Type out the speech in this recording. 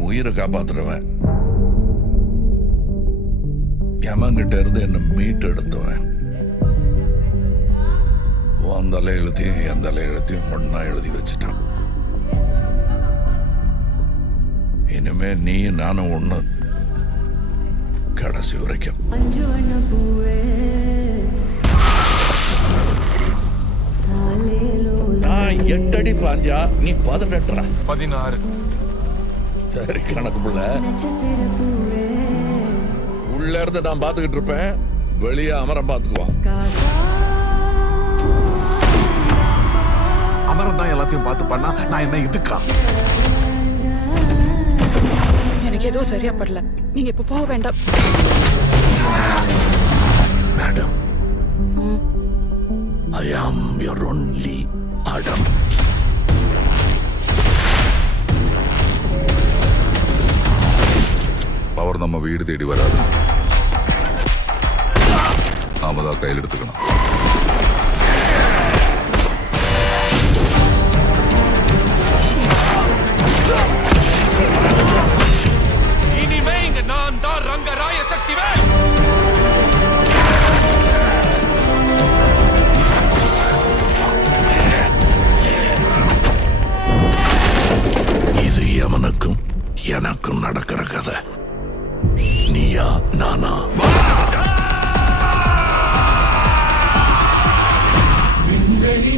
என் உயிரை காப்பாத்துறவன், யமங்கிட்ட இருந்து என்ன மீட்டு எடுத்துவன். உன் தலை எழுத்தையும் என் தலை எழுத்தையும் ஒன்னா எழுதி வச்சுட்டான். இனிமே நீ நானும் ஒண்ணு, கடைசி வரைக்கும். நான் 8 அடி பாஞ்சா நீ 18. 16. சரி கணக்கு பிள்ளை. உள்ள இருந்து நான் பாத்துக்கிட்டு இருப்பேன், வெளியே அமரம் பாத்துக்குவான். அமரம் தான் எல்லாத்தையும் பார்த்து பண்ணா நான் என்ன இதுக்கா? எனக்கு ஏதோ சரியா படல, நீங்க இப்ப போக வேண்டாம். Madam, I am your only Adam. Power நம்ம வீடு தேடி வராது, நாம தான் கையில் எடுத்துக்கணும். இனிமே இங்க நான் தான் ரங்கராய சக்திவேல். இது யமனுக்கும் எனக்கும் நடக்கிற கதை. நீயா நானா? விண்வெளி